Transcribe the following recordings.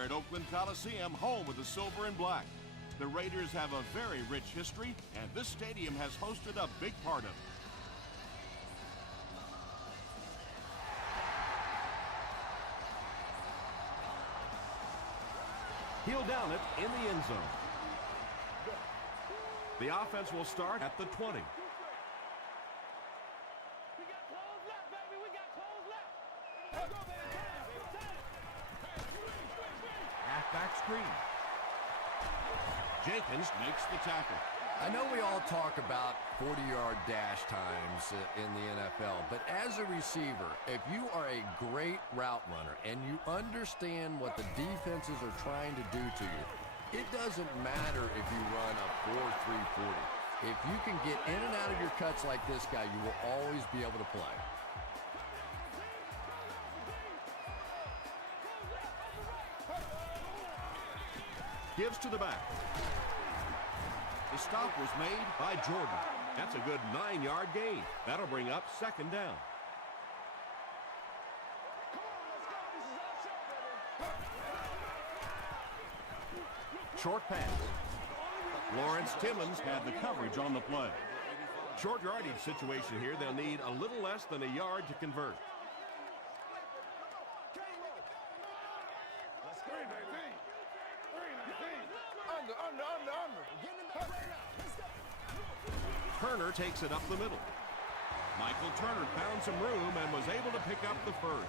we're at Oakland Coliseum, home of the silver and black. The Raiders have a very rich history, and this stadium has hosted a big part of it. He'll down it in the end zone. The offense will start at the 20. Halfback screen. Jenkins makes the tackle. I know we all talk about 40-yard dash times in the NFL, but as a receiver, if you are a great route runner and you understand what the defenses are trying to do to you, it doesn't matter if you run a 4.340. If you can get in and out of your cuts like this guy, you will always be able to play. Gives to the back. The stop was made by Jordan. That's a good 9-yard gain. That'll bring up second down. Short pass. Lawrence Timmons had the coverage on the play. Short yardage situation here. They'll need a little less than a yard to convert. Turner takes it up the middle. Michael Turner found some room and was able to pick up the first.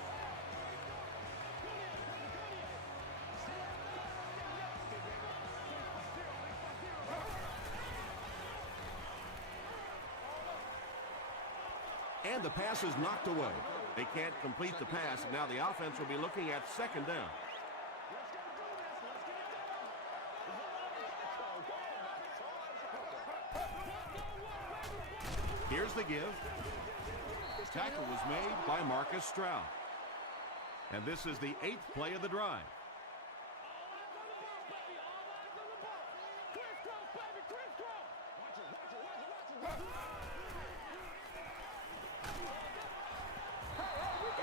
And the pass is knocked away. They can't complete the pass, and now the offense will be looking at second down. Here's the give. Tackle was made by Marcus Stroud. And this is the 8th play of the drive.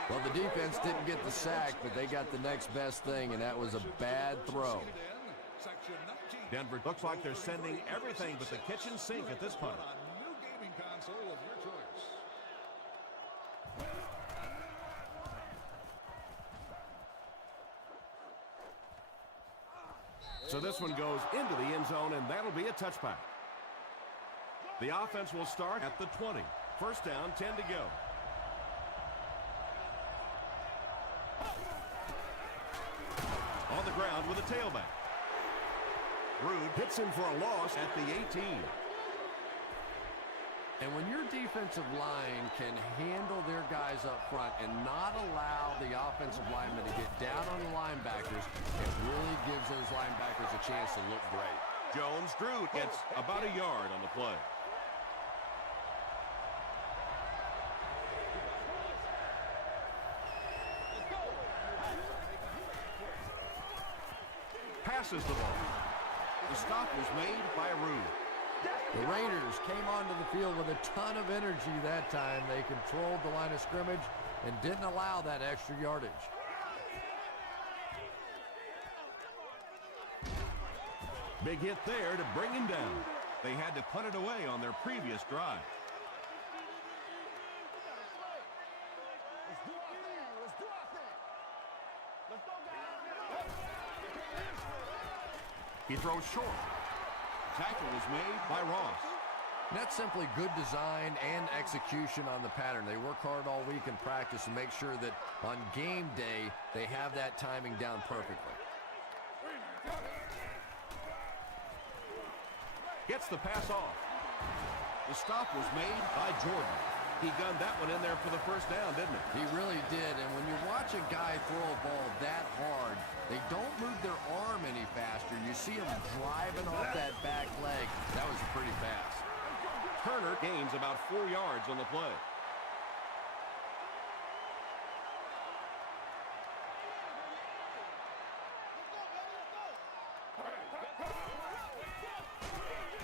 Well, the defense didn't get the sack, but they got the next best thing, and that was a bad throw. Denver looks like they're sending everything but the kitchen sink at this point. So this one goes into the end zone, and that'll be a touchback. The offense will start at the 20. First down, 10 to go. On the ground with a tailback. Rude hits him for a loss at the 18. And when your defensive line can handle their guys up front and not allow the offensive linemen to get down on the linebackers, it really gives those linebackers a chance to look great. Jones-Drew gets about a yard on the play. Passes the ball. The stop was made by Rude. The Raiders came onto the field with a ton of energy that time. They controlled the line of scrimmage and didn't allow that extra yardage. Big hit there to bring him down. They had to punt it away on their previous drive. He throws short. Tackle was made by Ross. And that's simply good design and execution on the pattern. They work hard all week in practice to make sure that on game day they have that timing down perfectly. Gets the pass off. The stop was made by Jordan. He gunned that one in there for the first down, didn't he? He really did, and when you watch a guy throw a ball that hard, they don't move their arm any faster. You see him driving off that back leg. That was pretty fast. Turner gains about 4 yards on the play.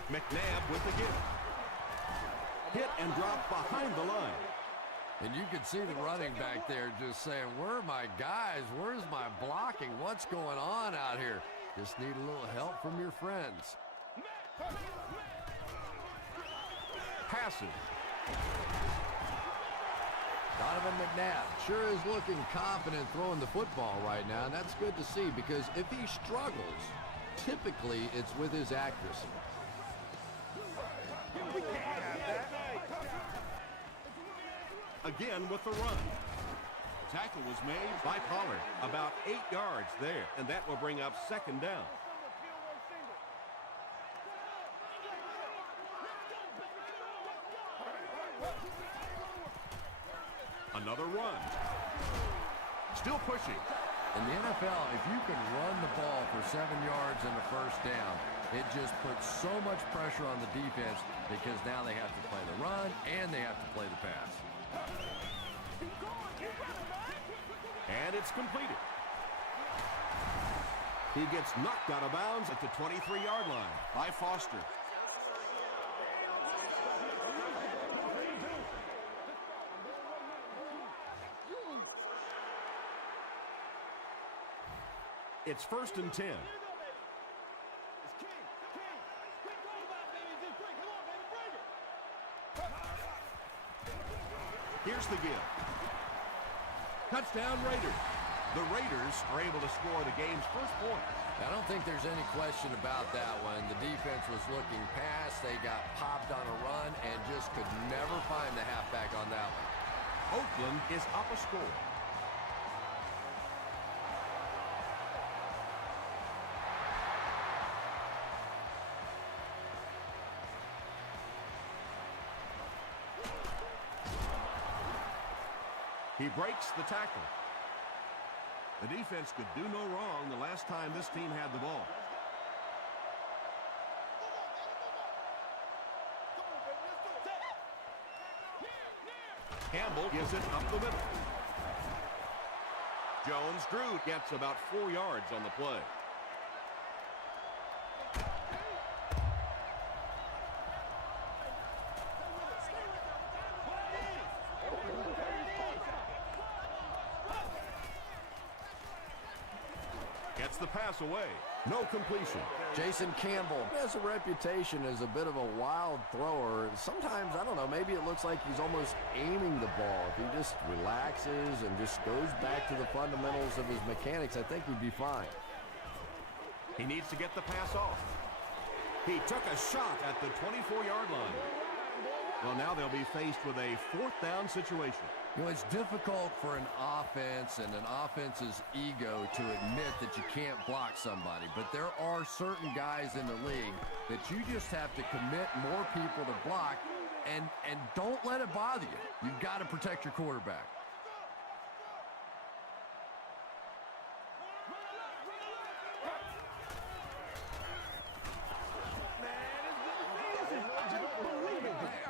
McNabb with the give. Hit and drop behind the line. And you can see the running back there just saying, where are my guys? Where's my blocking? What's going on out here? Just need a little help from your friends. Passes. Donovan McNabb sure is looking confident throwing the football right now, and that's good to see because if he struggles, typically it's with his accuracy. Again with the run. Tackle was made by Pollard. About 8 yards there, and that will bring up second down. Another run. Still pushing. In the NFL, if you can run the ball for 7 yards and a first down, it just puts so much pressure on the defense because now they have to play the run and they have to play the pass. And it's completed. He gets knocked out of bounds at the 23-yard line by Foster. It's 1st and 10. Here's the give. Touchdown Raiders. The Raiders are able to score the game's first point. I don't think there's any question about that one. The defense was looking past. They got popped on a run and just could never find the halfback on that one. Oakland is up a score. He breaks the tackle. The defense could do no wrong the last time this team had the ball. Campbell gives it up the middle. Jones-Drew gets about 4 yards on the play. Gets the pass away. No completion. Jason Campbell has a reputation as a bit of a wild thrower. Sometimes, I don't know, maybe it looks like he's almost aiming the ball. If he just relaxes and just goes back to the fundamentals of his mechanics, I think he'd be fine. He needs to get the pass off. He took a shot at the 24-yard line. Well, now they'll be faced with a 4th down situation. You know, it's difficult for an offense and an offense's ego to admit that you can't block somebody, but there are certain guys in the league that you just have to commit more people to block, and don't let it bother you. You've got to protect your quarterback.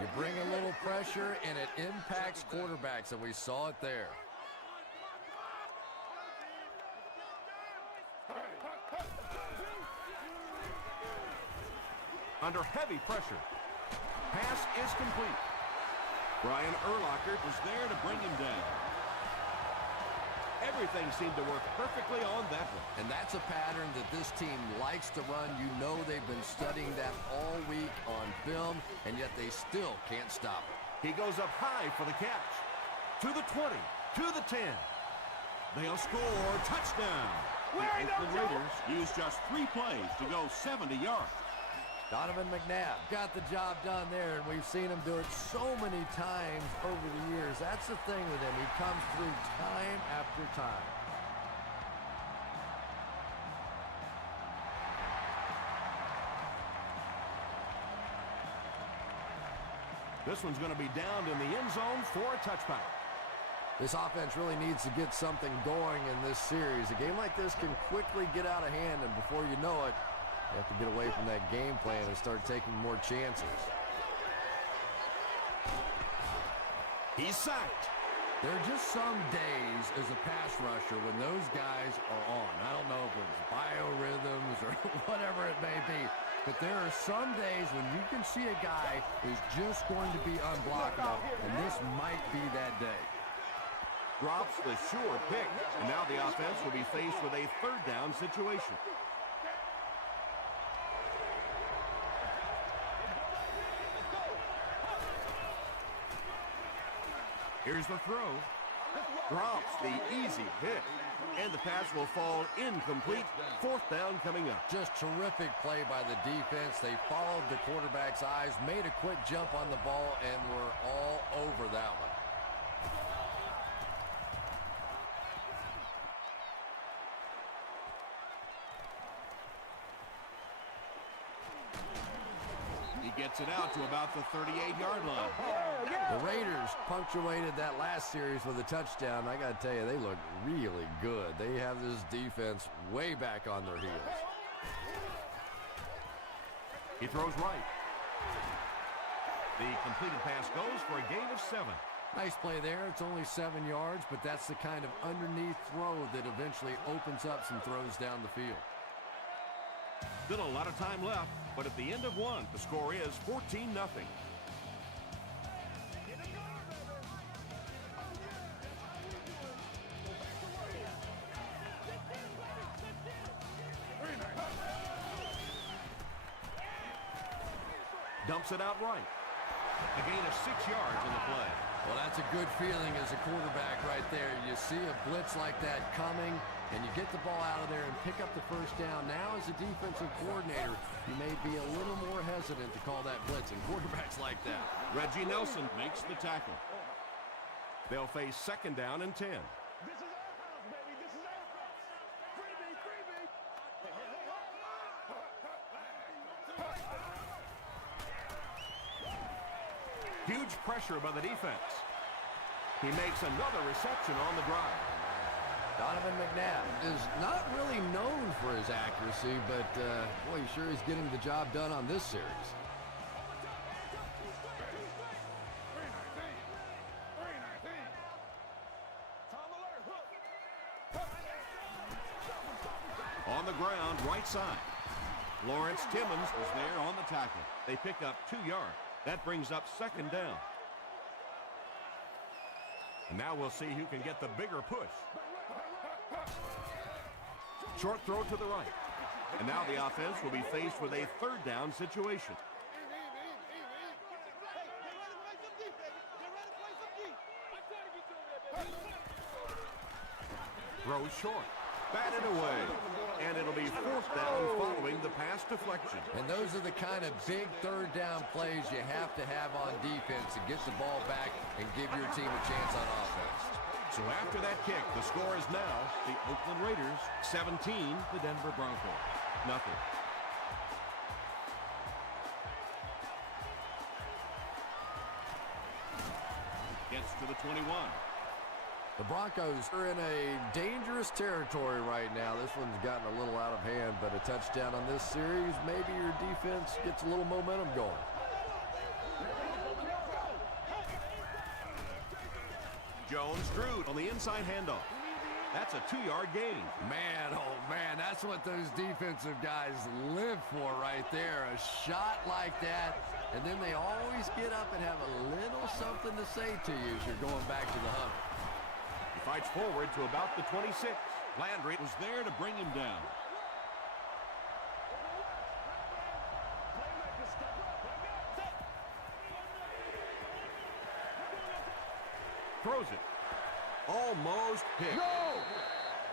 You bring a little pressure, and it impacts quarterbacks, and we saw it there. Under heavy pressure. Pass is complete. Brian Urlacher was there to bring him down. Everything seemed to work perfectly on that one. And that's a pattern that this team likes to run. You know they've been studying that all week on film, and yet they still can't stop it. He goes up high for the catch. To the 20, to the 10. They'll score. Touchdown. The Oakland Raiders use just 3 plays to go 70 yards. Donovan McNabb got the job done there, and we've seen him do it so many times over the years. That's the thing with him. He comes through time after time. This one's going to be down in the end zone for a touchback. This offense really needs to get something going in this series. A game like this can quickly get out of hand, and before you know it, you have to get away from that game plan and start taking more chances. He's sacked. There are just some days as a pass rusher when those guys are on. I don't know if it's biorhythms or whatever it may be, but there are some days when you can see a guy is just going to be unblockable, and this might be that day. Drops the sure pick, and now the offense will be faced with a third down situation. Here's the throw. Drops the easy pick. And the pass will fall incomplete. Fourth down coming up. Just terrific play by the defense. They followed the quarterback's eyes, made a quick jump on the ball, and were all over that one. Gets it out to about the 38-yard line. The Raiders punctuated that last series with a touchdown. I got to tell you, they look really good. They have this defense way back on their heels. He throws right. The completed pass goes for a gain of 7. Nice play there. It's only 7 yards, but that's the kind of underneath throw that eventually opens up some throws down the field. Still a lot of time left, but at the end of one, the score is 14-0. Dumps it out right. A gain of 6 yards in the play. Well, that's a good feeling as a quarterback right there. You see a blitz like that coming, and you get the ball out of there and pick up the first down. Now, as a defensive coordinator, you may be a little more hesitant to call that blitz, and quarterbacks like that. Reggie Nelson makes the tackle. They'll face second down and 10. This is our house, baby. This is our house. Freebie, freebie. Huge pressure by the defense. He makes another reception on the drive. Donovan McNabb is not really known for his accuracy, but boy, he sure is getting the job done on this series. On the ground, right side. Lawrence Timmons is there on the tackle. They pick up 2 yards. That brings up second down. And now we'll see who can get the bigger push. Short throw to the right. And now the offense will be faced with a third down situation. Throws short. Batted away. And it'll be fourth down following the pass deflection. And those are the kind of big third down plays you have to have on defense to get the ball back and give your team a chance on offense. So after that kick, the score is now the Oakland Raiders 17, the Denver Broncos nothing. Gets to the 21. The Broncos are in a dangerous territory right now. This one's gotten a little out of hand, but a touchdown on this series, maybe your defense gets a little momentum going. Jones-Drew on the inside handoff. That's a 2-yard gain. Man, oh man, that's what those defensive guys live for right there. A shot like that, and then they always get up and have a little something to say to you as you're going back to the huddle. Fights forward to about the 26. Landry was there to bring him down. Throws it. Almost picked. No!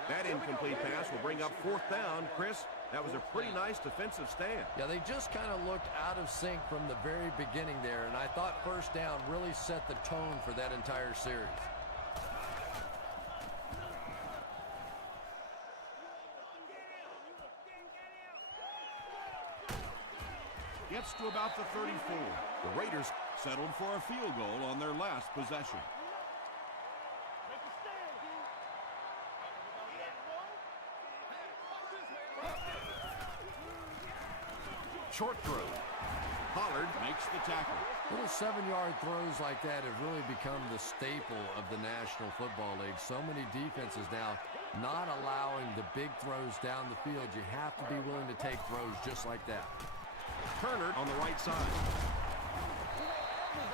That incomplete pass will bring up fourth down. Chris, that was a pretty nice defensive stand. Yeah, they just kind of looked out of sync from the very beginning there, and I thought first down really set the tone for that entire series. Gets to about the 34. The Raiders settled for a field goal on their last possession. Short throw. Pollard makes the tackle. Little 7-yard throws like that have really become the staple of the National Football League. So many defenses now not allowing the big throws down the field. You have to be willing to take throws just like that. Turner on the right side.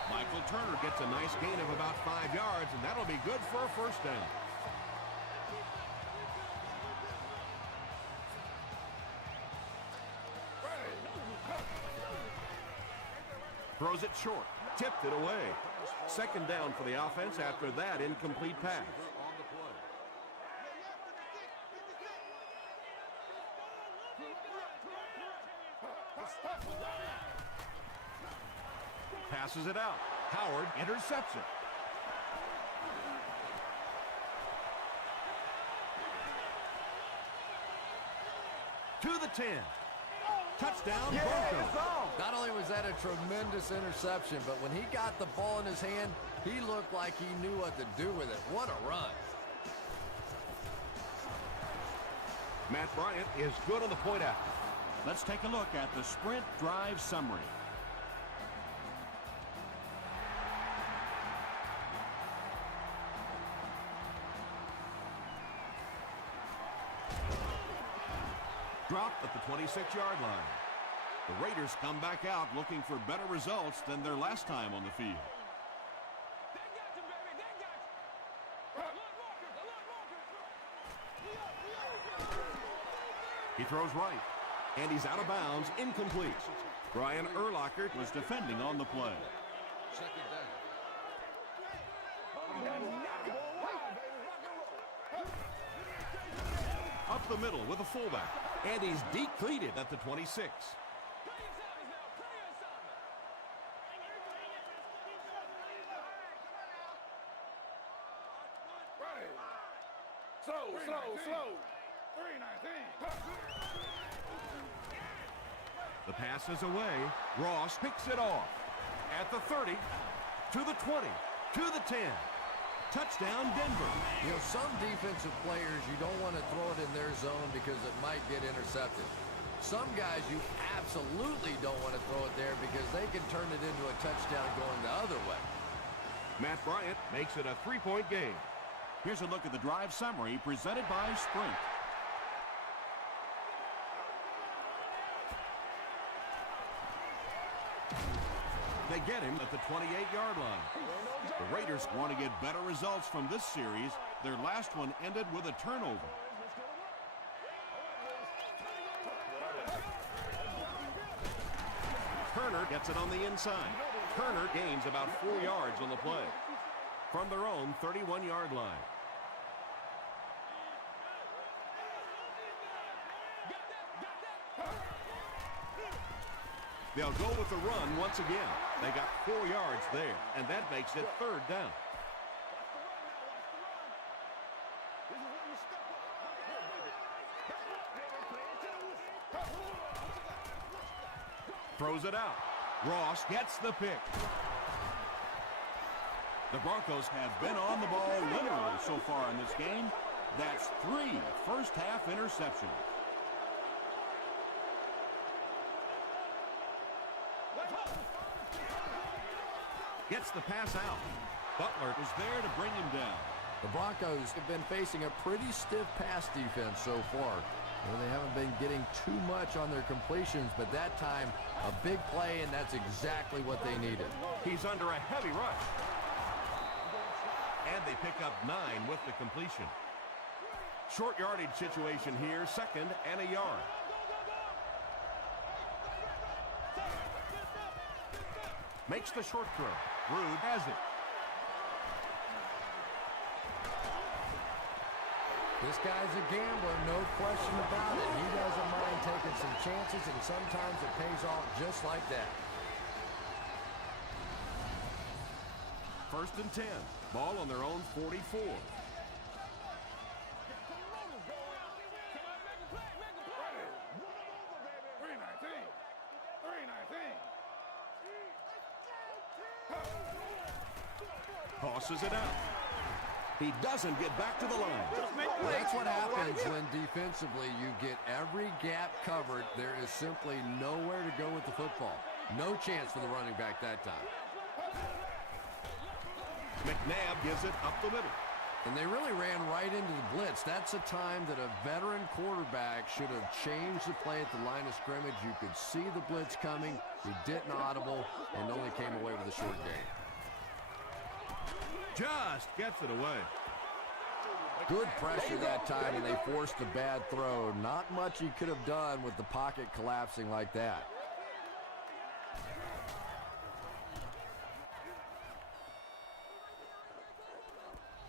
Michael Turner gets a nice gain of about 5 yards, and that'll be good for a first down. Throws it short, tipped it away. Second down for the offense after that incomplete pass. Passes it out. Howard intercepts it. To the 10. Touchdown, Broncos. Not only was that a tremendous interception, but when he got the ball in his hand, he looked like he knew what to do with it. What a run. Matt Bryant is good on the point after. Let's take a look at the sprint drive summary. Dropped at the 26-yard line. The Raiders come back out looking for better results than their last time on the field. He throws right, and he's out of bounds, incomplete. Brian Urlacher was defending on the play. Up the middle with a fullback, and he's depleted at the 26. Slow. 319. The pass is away. Ross picks it off. At the 30, to the 20, to the 10. Touchdown, Denver. You know, some defensive players, you don't want to throw it in their zone because it might get intercepted. Some guys, you absolutely don't want to throw it there because they can turn it into a touchdown going the other way. Matt Bryant makes it a 3-point game. Here's a look at the drive summary presented by Sprint. They get him at the 28-yard line. The Raiders want to get better results from this series. Their last one ended with a turnover. Turner gets it on the inside. Turner gains about 4 yards on the play from their own 31-yard line. They'll go with the run once again. They got 4 yards there, and that makes it third down. Throws it out. Ross gets the pick. The Broncos have been on the ball literally so far in this game. That's 3 first-half interceptions. Gets the pass out. Butler is there to bring him down. The Broncos have been facing a pretty stiff pass defense so far. They haven't been getting too much on their completions, but that time, a big play, and that's exactly what they needed. He's under a heavy rush. And they pick up 9 with the completion. Short yardage situation here, second and a yard. Makes the short throw. Rude has it. This guy's a gambler, no question about it. He doesn't mind taking some chances, and sometimes it pays off just like that. First and 10. Ball on their own 44. Tosses it out. He doesn't get back to the line. Well, that's what happens when defensively you get every gap covered. There is simply nowhere to go with the football. No chance for the running back that time. McNabb gives it up the middle. And they really ran right into the blitz. That's a time that a veteran quarterback should have changed the play at the line of scrimmage. You could see the blitz coming. He didn't audible and only came away with a short gain. Just gets it away. Good pressure that time, and they forced a bad throw. Not much he could have done with the pocket collapsing like that.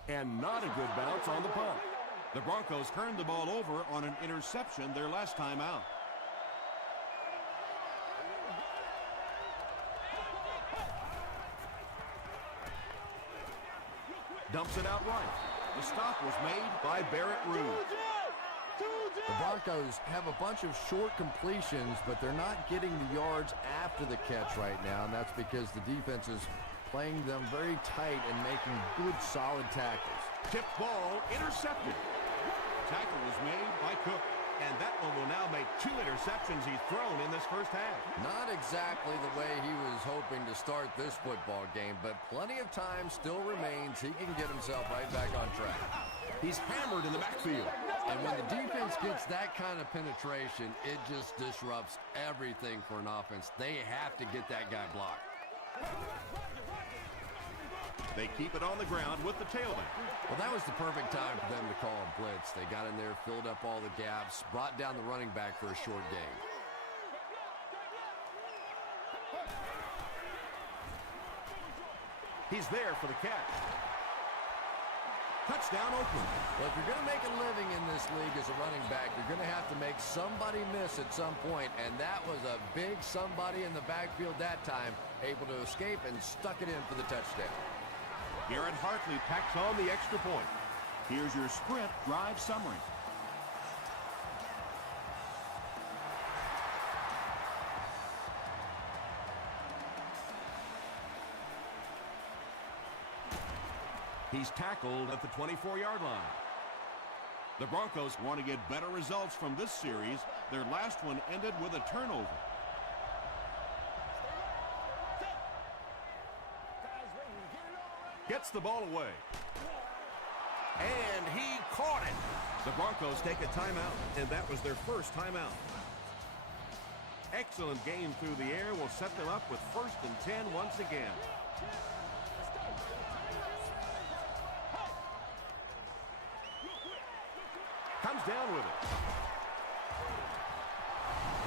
And not a good bounce on the punt. The Broncos turned the ball over on an interception their last time out. Dumps it out right. The stop was made by Barrett Ruud. The Broncos have a bunch of short completions, but they're not getting the yards after the catch right now, and that's because the defense is playing them very tight and making good, solid tackles. Tipped ball intercepted. Tackle was made by Cook. And that one will now make 2 interceptions he's thrown in this first half. Not exactly the way he was hoping to start this football game, but plenty of time still remains. He can get himself right back on track. He's hammered in the backfield. And when the defense gets that kind of penetration, it just disrupts everything for an offense. They have to get that guy blocked. They keep it on the ground with the tailback. Well, that was the perfect time for them to call a blitz. They got in there, filled up all the gaps, brought down the running back for a short gain. He's there for the catch. Touchdown, Oakland. Well, if you're going to make a living in this league as a running back, you're going to have to make somebody miss at some point, and that was a big somebody in the backfield that time, able to escape and stuck it in for the touchdown. Garrett Hartley packs on the extra point. Here's your sprint drive summary. He's tackled at the 24-yard line. The Broncos Want to get better results from this series. Their last one ended with a turnover. gets the ball away. And he caught it. The Broncos take a timeout, and that was their first timeout. Excellent game through the air will set them up with 1st and 10 once again. Comes down with it.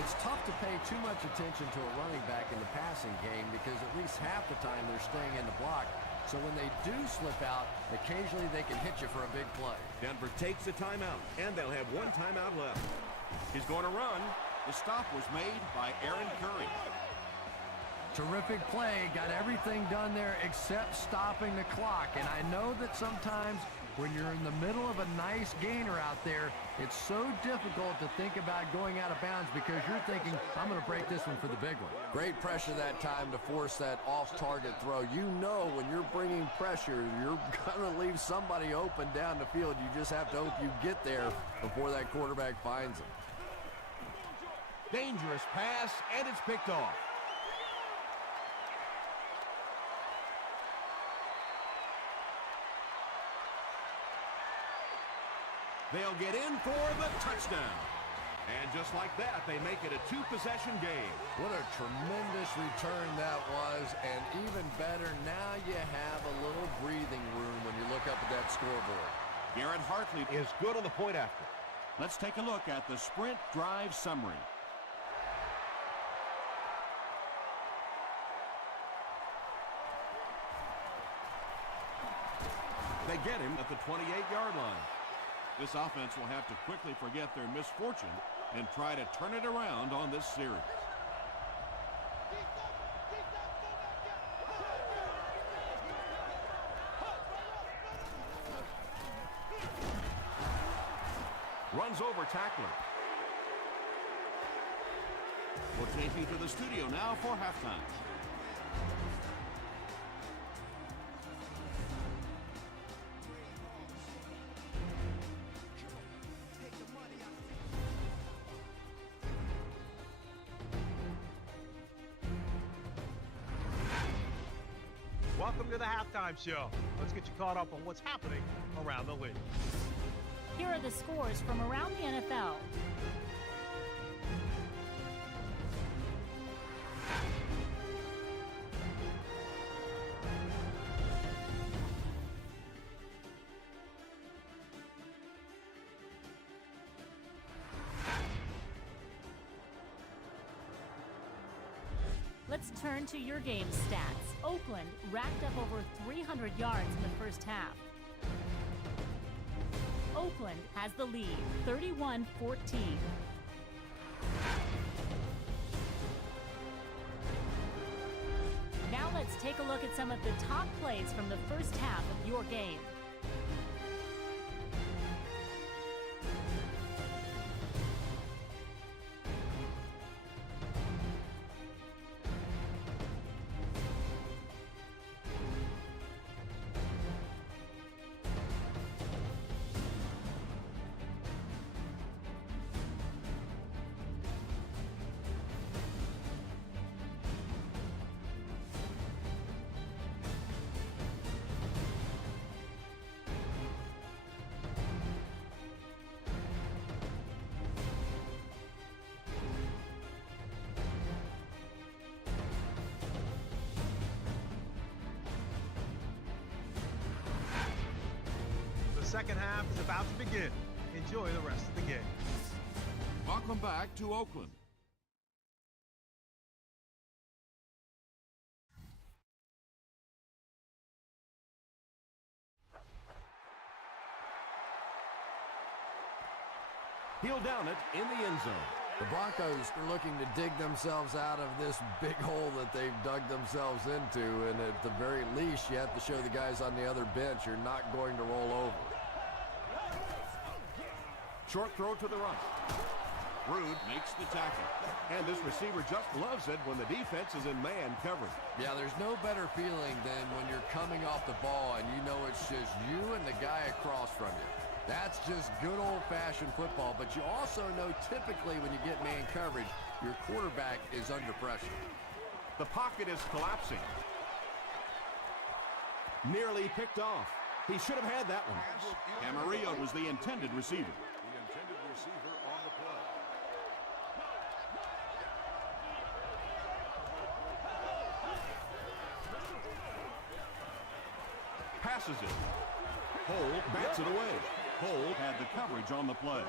It's tough to pay too much attention to a running back in the passing game because at least half the time they're staying in the block. So when they do slip out, occasionally they can hit you for a big play. Denver takes a timeout, and they'll have one timeout left. He's going to run. The stop was made by Aaron Curry. Terrific play. Got everything done there except stopping the clock. And I know that sometimes when you're in the middle of a nice gainer out there, it's so difficult to think about going out of bounds because you're thinking, I'm going to break this one for the big one. Great pressure that time to force that off-target throw. You know when you're bringing pressure, you're going to leave somebody open down the field. You just have to hope you get there before that quarterback finds him. Dangerous pass, and it's picked off. They'll get in for the touchdown. And just like that, they make it a 2-possession game. What a tremendous return that was. And even better, now you have a little breathing room when you look up at that scoreboard. Garrett Hartley Is good on the point after. Let's take a look at the sprint drive summary. They get him at the 28-yard line. This offense will have to quickly forget their misfortune and try to turn it around on this series. Runs over tackler. We'll take you to the studio now for halftime. Welcome to the halftime show. Let's get you caught up on what's happening around the league. Here are the scores from around the NFL. Let's turn to your game stats. Oakland racked up over 300 yards in the first half. Oakland has the lead, 31-14. Now let's take a look at some of the top plays from the first half of your game. The second half is about to begin. Enjoy the rest of the game. Welcome back to Oakland. He'll down it in the end zone. The Broncos are looking to dig themselves out of this big hole that they've dug themselves into, and at the very least, you have to show the guys on the other bench you're not going to roll over. Short throw to the right. Rude makes the tackle. And this receiver just loves it when the defense is in man coverage. Yeah, there's no better feeling than when you're coming off the ball and you know it's just you and the guy across from you. That's just good old-fashioned football, but you also know typically when you get man coverage, your quarterback is under pressure. The pocket is collapsing. Nearly picked off. He should have had that one. Camarillo was the intended receiver. On the play. Passes it. Hole bats it away. Cole had the coverage on the play.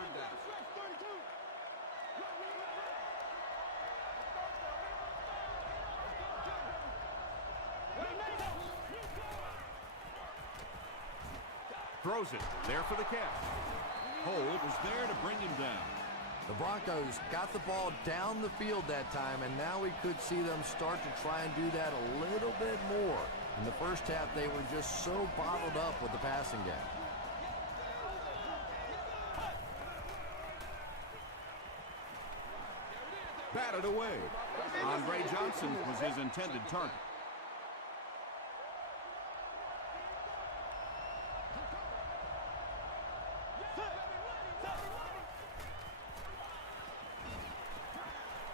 Throws it. There for the catch. Cole was there to bring him down. The Broncos got the ball down the field that time, and now we could see them start to try and do that a little bit more. In the first half, they were just so bottled up with the passing game. Batted away. Andre Johnson was his intended target.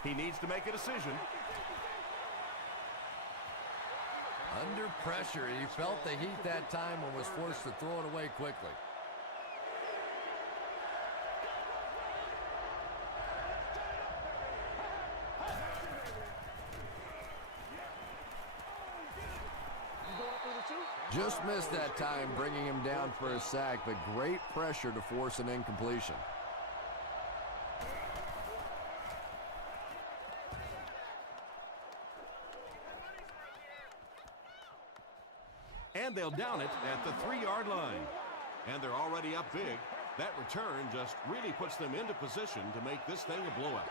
He needs to make a decision. Under pressure, he felt the heat that time and was forced to throw it away quickly. Just missed that time, bringing him down for a sack, but great pressure to force an incompletion. And they'll down it at the 3-yard line. And they're already up big. That return just really puts them into position to make this thing a blowout.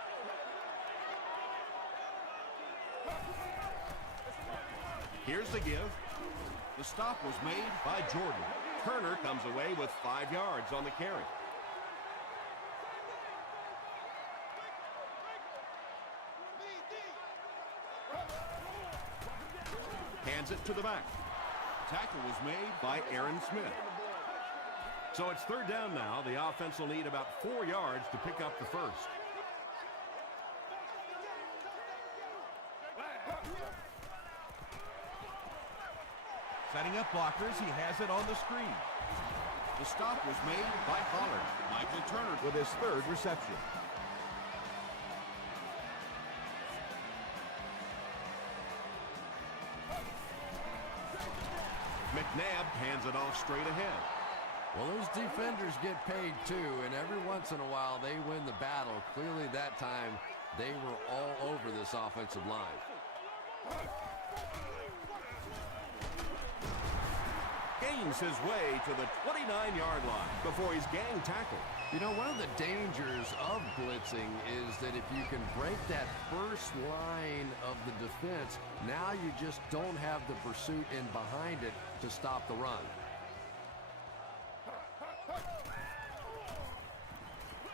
Here's the give. The stop was made by Jordan. Turner comes away with 5 yards on the carry. Hands it to the back. Tackle was made by Aaron Smith. So it's third down now. The offense will need about 4 yards to pick up the first. Setting up blockers, he has it on the screen. The stop was made by Pollard. Michael Turner With his third reception. McNabb hands it off straight ahead. Well, those defenders get paid too, and every once in a while they win the battle. Clearly that time they were all over this offensive line. Gains his way to the 29-yard line before he's gang tackled. You know, one of the dangers of blitzing is that if you can break that first line of the defense, now you just don't have the pursuit in behind it to stop the run.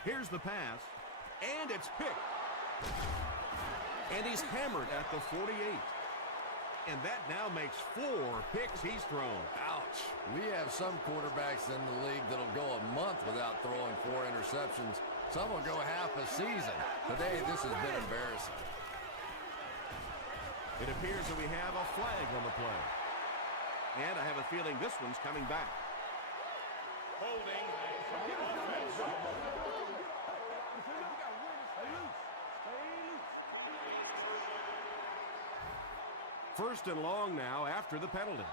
Here's the pass, and it's picked. And he's hammered at the 48. And that now makes 4 picks he's thrown. Ouch. We have some quarterbacks in the league that'll go a month without throwing 4 interceptions. Some will go half a season. Today, this has been embarrassing. It appears that we have a flag on the play. And I have a feeling this one's coming back. Holding. First and long now after the penalty.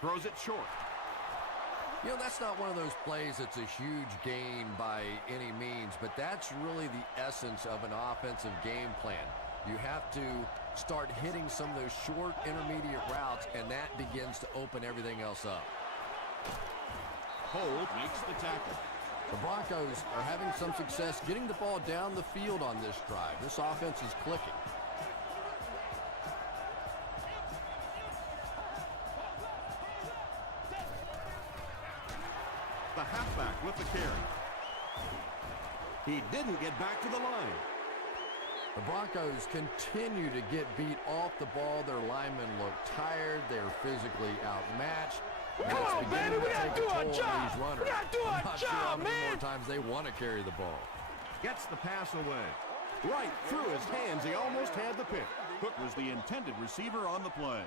Throws it short. You know, that's not one of those plays that's a huge gain by any means, but that's really the essence of an offensive game plan. You have to start hitting some of those short intermediate routes, and that begins to open everything else up. Cole makes the tackle. The Broncos are having some success getting the ball down the field on this drive. This offense is clicking. The halfback with the carry. He didn't get back to the line. The Broncos continue to get beat off the ball. Their linemen look tired. They're physically outmatched. Come on, baby, we gotta do our job. We gotta do our job, man. More times they want to carry the ball. Gets the pass away. Right through his hands. He almost had the pick. Cook was the intended receiver on the play.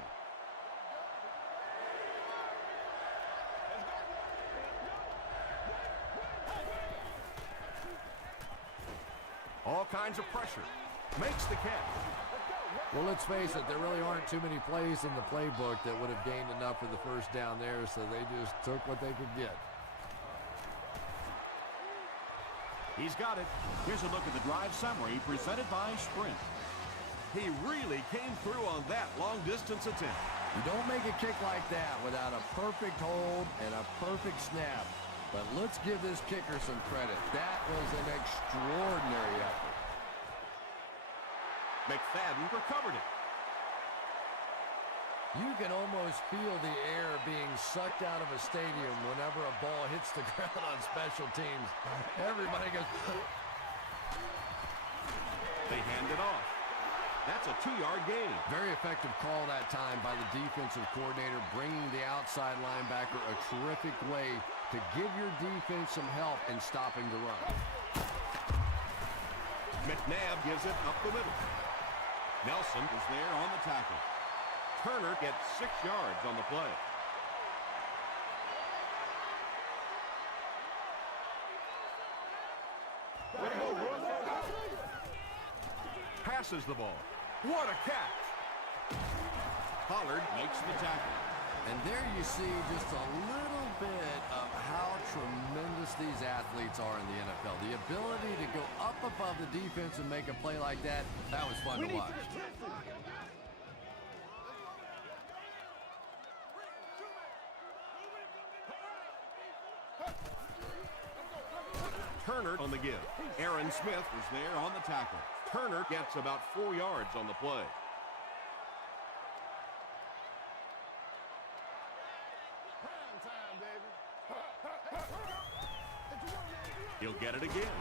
All kinds of pressure. Makes the catch. Well, let's face it, there really aren't too many plays in the playbook that would have gained enough for the first down there, so they just took what they could get. He's got it. Here's a look at the drive summary presented by Sprint. He really came through on that long-distance attempt. You don't make a kick like that without a perfect hold and a perfect snap. But let's give this kicker some credit. That was an extraordinary effort. McFadden recovered it. You can almost feel the air being sucked out of a stadium whenever a ball hits the ground on special teams. Everybody goes... They hand it off. That's a 2-yard gain. Very effective call that time by the defensive coordinator, bringing the outside linebacker a terrific way to give your defense some help in stopping the run. McNabb gives it up the middle. Nelson is there on the tackle. Turner gets 6 yards on the play. Passes the ball. What a catch! Pollard Makes the tackle. And there you see just a little bit of how tremendous these athletes are in the NFL. The ability to go up above the defense and make a play like that, that was fun to watch. Turner on the give. Aaron Smith Is there on the tackle. Turner gets about 4 yards on the play. He'll get it again.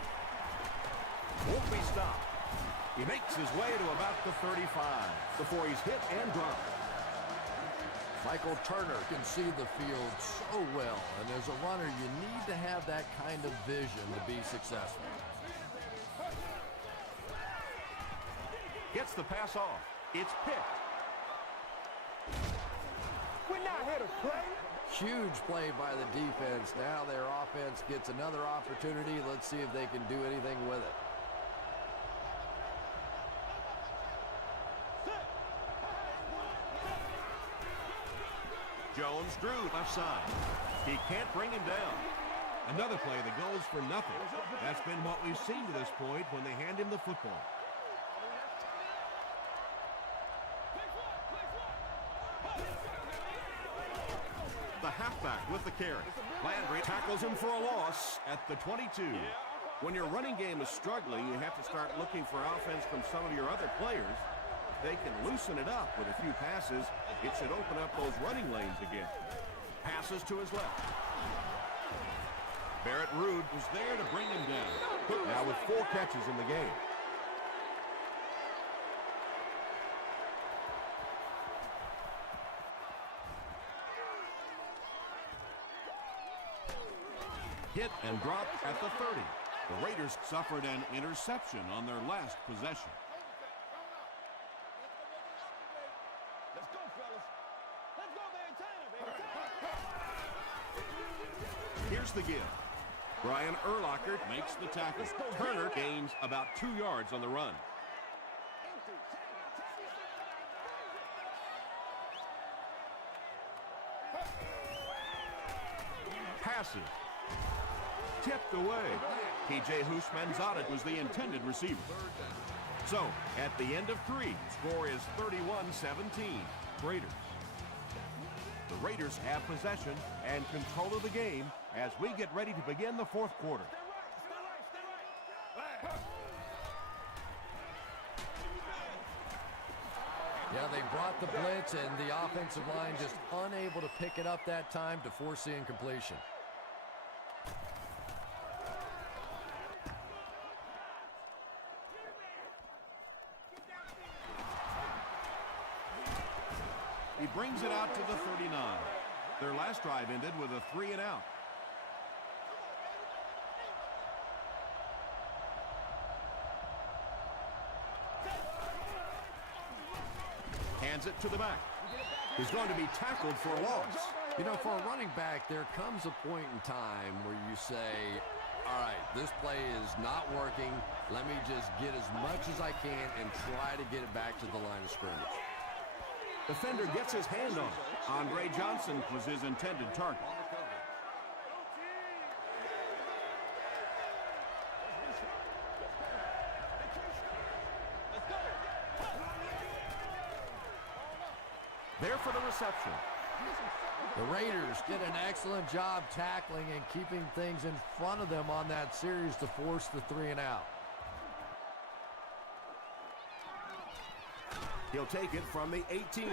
Won't be stopped. He makes his way to about the 35 before he's hit and dropped. Michael Turner can see the field so well, and as a runner, you need to have that kind of vision to be successful. Gets the pass off. It's picked. We're not here to play. Huge play by the defense. Now their offense gets another opportunity. Let's see if they can do anything with it. Jones drew left side. He can't bring him down. Another play that goes for nothing. That's been what we've seen to this point when they hand him the football. The halfback with the carry. Landry tackles him for a loss at the 22. When your running game is struggling, you have to start looking for offense from some of your other players. If they can loosen it up with a few passes, it should open up those running lanes again. Passes to his left. Barrett Ruud was there to bring him down. Now with 4 catches in the game. Hit and dropped at the 30. The Raiders suffered an interception on their last possession. Let's go, fellas. Let's go, man. Here's the give. Brian Urlacher makes the tackle. Turner gains about 2 yards on the run. Passes. Tipped away. P.J. Houshmandzadeh was the intended receiver. So, at the end of 3, score is 31-17. Raiders. The Raiders have possession and control of the game as we get ready to begin the 4th quarter. Yeah, they brought the blitz, and the offensive line just unable to pick it up that time to force the incompletion. He brings it out to the 39. Their last drive ended with a 3-and-out. Hands it to the back. He's going to be tackled for a loss. You know, for a running back, there comes a point in time where you say, all right, this play is not working. Let me just get as much as I can and try to get it back to the line of scrimmage. Defender gets his hand on it. Andre Johnson was his intended target. There for the reception. The Raiders did an excellent job tackling and keeping things in front of them on that series to force the 3-and-out. He'll take it from the 18.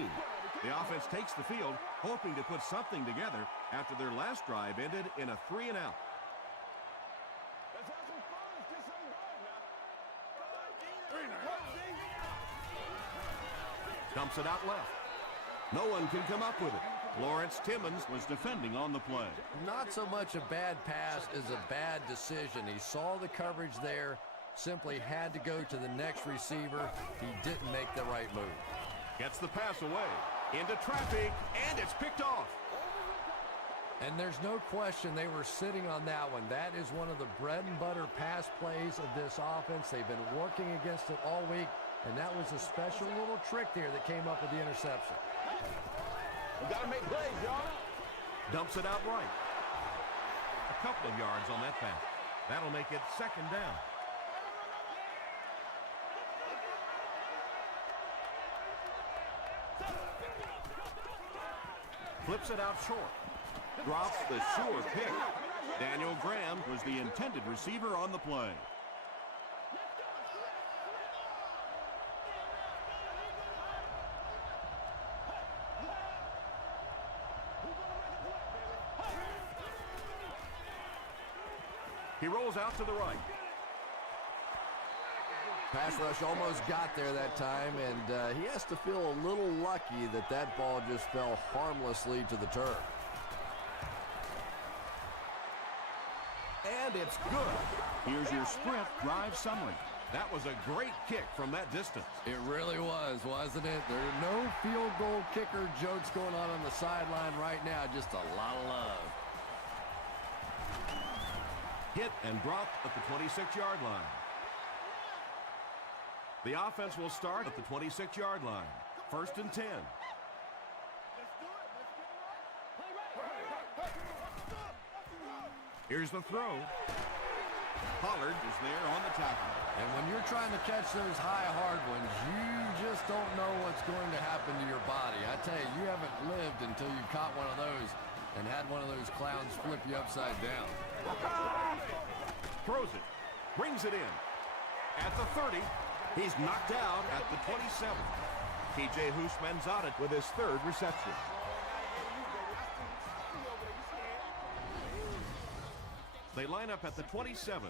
The offense takes the field, hoping to put something together after their last drive ended in a 3-and-out. Let's have some fun. Let's get something going now. Dumps it out left. No one can come up with it. Lawrence Timmons was defending on the play. Not so much a bad pass as a bad decision. He saw the coverage there, simply had to go to the next receiver. He didn't make the right move. Gets the pass away. Into traffic, and it's picked off. And there's no question they were sitting on that one. That is one of the bread and butter pass plays of this offense. They've been working against it all week, and that was a special little trick there that came up with the interception. You gotta make plays, y'all. Dumps it out right. A couple of yards on that pass. That'll make it 2nd down. Flips it out short. Drops the sure pick. Daniel Graham was the intended receiver on the play. He rolls out to the right. Pass rush almost got there that time, and he has to feel a little lucky that that ball just fell harmlessly to the turf. And it's good. Here's your sprint drive summary. That was a great kick from that distance. It really was, wasn't it? There are no field goal kicker jokes going on the sideline right now. Just a lot of love. Hit and drop at the 26-yard line. The offense will start at the 26-yard line. 1st and 10. Here's the throw. Pollard is there on the tackle. And when you're trying to catch those high, hard ones, you just don't know what's going to happen to your body. I tell you, you haven't lived until you caught one of those and had one of those clowns flip you upside down. Throws it. Brings it in. At the 30. He's knocked out at the 27. P.J. Houshman's on it with his third reception. They line up at the 27.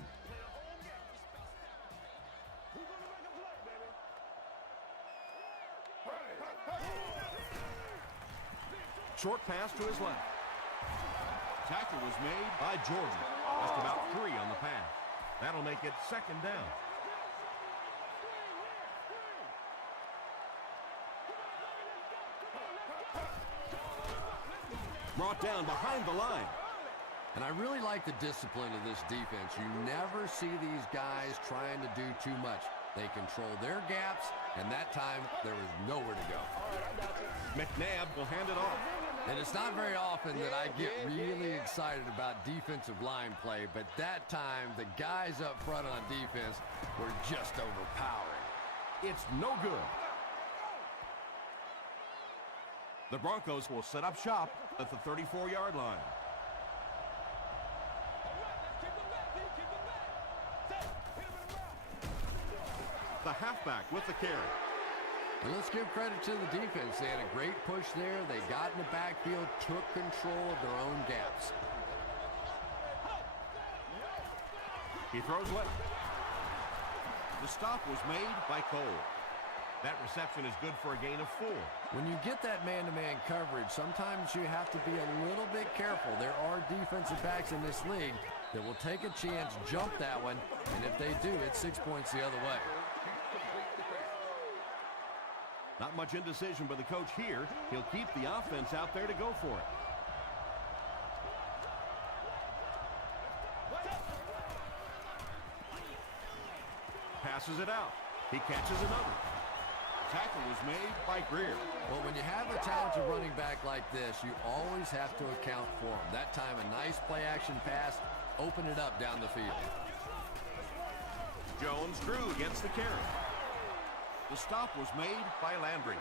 Short pass to his left. Tackle was made by Jordan. Just about 3 on the pass. That'll make it second down. Brought down behind the line. And I really like the discipline of this defense. You never see these guys trying to do too much. They control their gaps, and that time there was nowhere to go. McNabb will hand it off. And it's not very often that I get really excited about defensive line play, but that time the guys up front on defense were just overpowering. It's no good. The Broncos will set up shop at the 34-yard line. The halfback with the carry. And let's give credit to the defense. They had a great push there. They got in the backfield, took control of their own gaps. He throws left. The stop was made by Cole. That reception is good for a gain of 4. When you get that man-to-man coverage, sometimes you have to be a little bit careful. There are defensive backs in this league that will take a chance, jump that one, and if they do, it's 6 points the other way. Not much indecision by the coach here. He'll keep the offense out there to go for it. Passes it out. He catches another. Tackle was made by Greer. Well, when you have a talented running back like this, you always have to account for him. That time, a nice play-action pass, open it up down the field. Jones Drew gets the carry. The stop was made by Landry.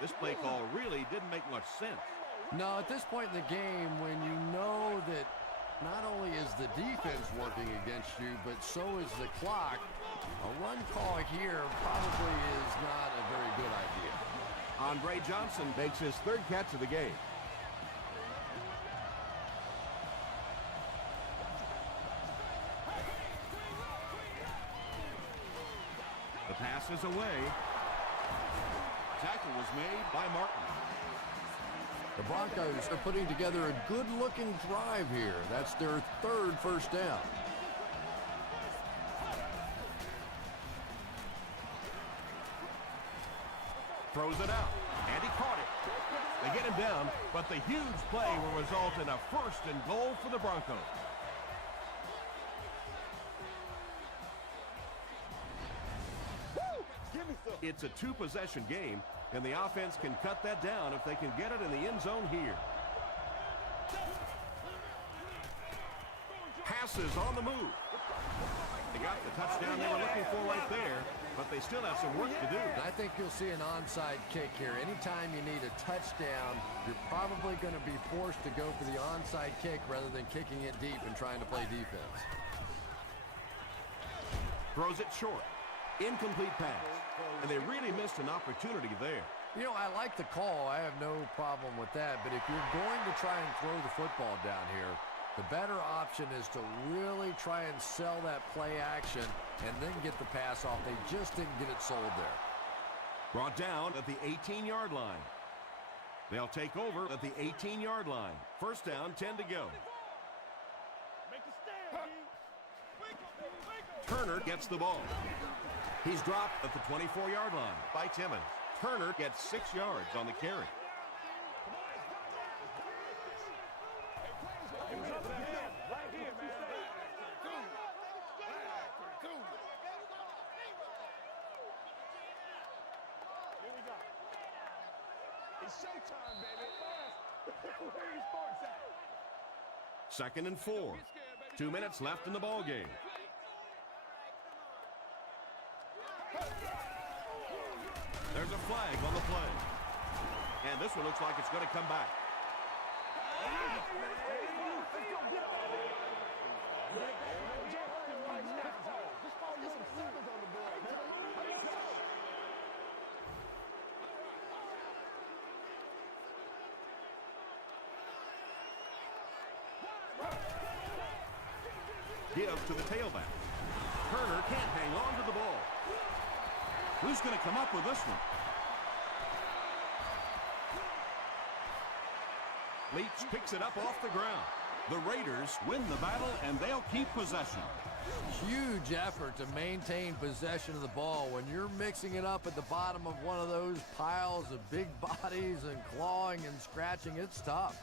This play call really didn't make much sense. No, at this point in the game, when you know that not only is the defense working against you, but so is the clock, a run call here probably is not a very good idea. Andre Johnson makes his third catch of the game. The pass is away. Tackle was made by Martin. The Broncos are putting together a good-looking drive here. That's their third first down. Throws it out, and he caught it. They get him down, but the huge play will result in a first and goal for the Broncos. It's a two-possession game, and the offense can cut that down if they can get it in the end zone here. Passes on the move. They got the touchdown they were looking for right there, but they still have some work to do. I think you'll see an onside kick here. Anytime you need a touchdown, you're probably going to be forced to go for the onside kick rather than kicking it deep and trying to play defense. Throws it short. Incomplete pass. And they really missed an opportunity there. You know, I like the call. I have no problem with that. But if you're going to try and throw the football down here, the better option is to really try and sell that play action and then get the pass off. They just didn't get it sold there. Brought down at the 18-yard line. They'll take over at the 18-yard line. First down, 10 to go. Turner gets the ball. He's dropped at the 24-yard line by Timmons. Turner gets 6 yards on the carry. It's showtime, baby. Where your sports at? Second and 4. 2 minutes left in the ball game. There's a flag on the play. And this one looks like it's going to come back. Give to the tailback. Turner can't hang on to the ball. Who's going to come up with this one? Leach picks it up off the ground. The Raiders win the battle, and they'll keep possession. Huge effort to maintain possession of the ball. When you're mixing it up at the bottom of one of those piles of big bodies and clawing and scratching, it's tough.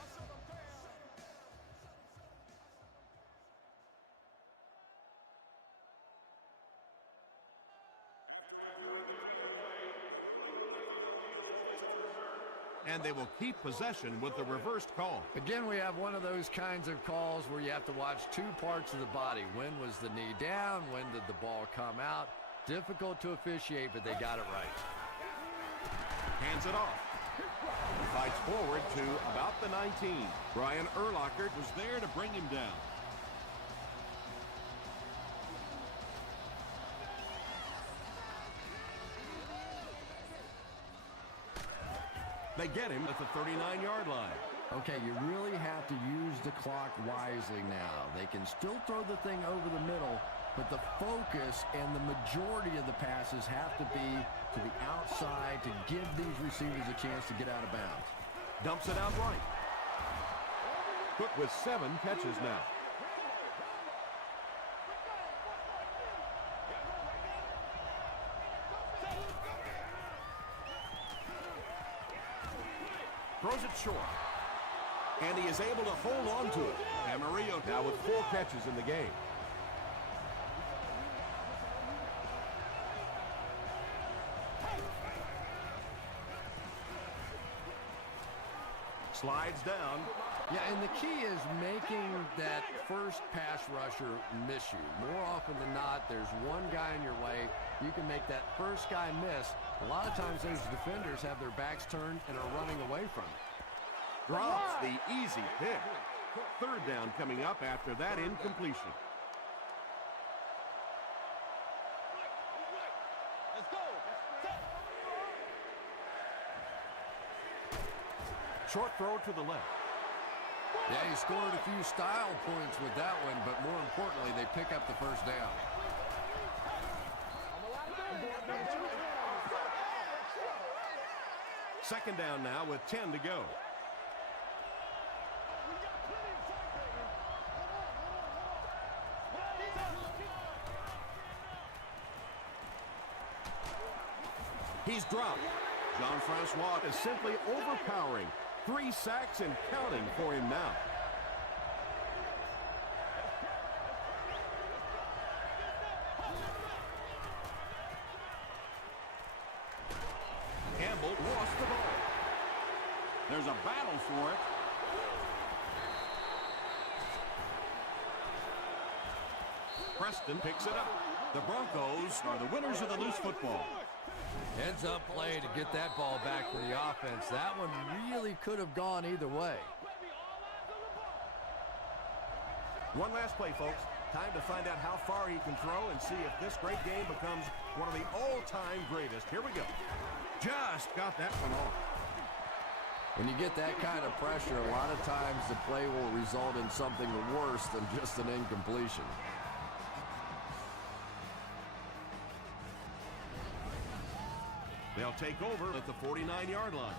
And they will keep possession with the reversed call. Again, we have one of those kinds of calls where you have to watch two parts of the body. When was the knee down? When did the ball come out? Difficult to officiate, but they got it right. Hands it off. Fights forward to about the 19. Brian Urlacher was there to bring him down. They get him at the 39-yard line. Okay, you really have to use the clock wisely now. They can still throw the thing over the middle, but the focus and the majority of the passes have to be to the outside to give these receivers a chance to get out of bounds. Dumps it out right. Cook with 7 catches now. Throws it short. And he is able to hold on to it. Amarillo now with 4 catches in the game. Slides down. Yeah, and the key is making that first pass rusher miss you. More often than not, there's one guy in your way. You can make that first guy miss. A lot of times those defenders have their backs turned and are running away from it. Drops the easy pick. 3rd down coming up after that incompletion. Short throw to the left. Yeah, he scored a few style points with that one, but more importantly, they pick up the first down. Second down now with 10 to go. He's dropped. Jean-Francois is simply overpowering. 3 sacks and counting for him now. Campbell lost the ball. There's a battle for it. Preston picks it up. The Broncos are the winners of the loose football. Heads up play to get that ball back for the offense. That one really could have gone either way. One last play, folks. Time to find out how far he can throw and see if this great game becomes one of the all-time greatest. Here we go. Just got that one off. When you get that kind of pressure, a lot of times the play will result in something worse than just an incompletion. They'll take over at the 49-yard line.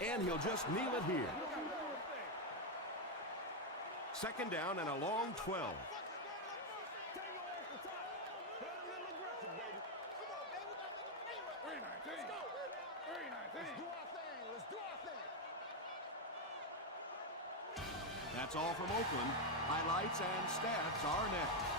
And he'll just kneel it here. Second down and a long 12. That's all from Oakland. Highlights and stats are next.